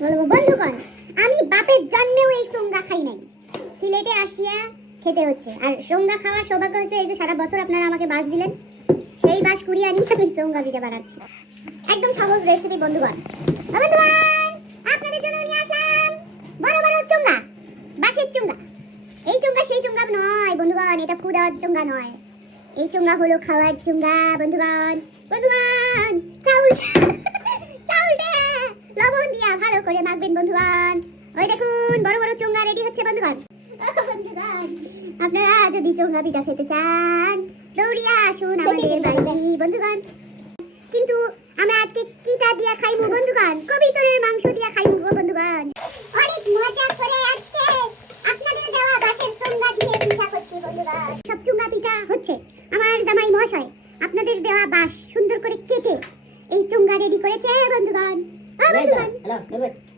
বলব, বন্ধুগণ, আমি বাপের জন্মেও এই সোঙ্গা খাই নাই। সিলেটে আসিয়া খেতে হচ্ছে। আর সোঙ্গা খাওয়ার সৌভাগ্য হচ্ছে এই যে সারা বছর আপনারা আমাকে বাস দিলেন, সেই বাস কুড়িয়ে আনি আমি সোঙ্গা পিঠা বানাচ্ছি। একদম সহজ রেসিপি বন্ধুগণ। আপনাদের জন্য নিয়ে আসলাম বড় বড় চুঙ্গা, বাঁশের চুঙ্গা। এই চুঙ্গা সেই চুঙ্গা নয়, বন্ধুগণ, এটা খুদার চুঙ্গা নয়। এই চুঙ্গা হলো খাওয়ার চুঙ্গা, বন্ধুগণ বন্ধুগণ। ভালো করে মাখবেন বন্ধুগণ। ওই দেখুন বড় বড় চুঙ্গা রেডি হচ্ছে বন্ধুগণ। আপনারা যদি চুঙ্গা পিঠা খেতে চান দৌড়িয়া আসুন আমাদের বাড়ি বন্ধুগণ। কিন্তু আমরা আজকে কিটা দিয়া খাইমু বন্ধুগণ? কবিতরের মাংস দিয়া খাইমু বন্ধুগণ। অনেক মজা করে আজকে আপনাদের দেওয়া বাসের চুঙ্গা দিয়ে পিঠা করছি বন্ধুগণ। সব চুঙ্গা পিঠা হচ্ছে। আমার জামাই মহাশয় আপনাদের দেওয়া বাস সুন্দর করে কেটে এই চুঙ্গা রেডি করেছে বন্ধুগণ। Hello, hello, everyone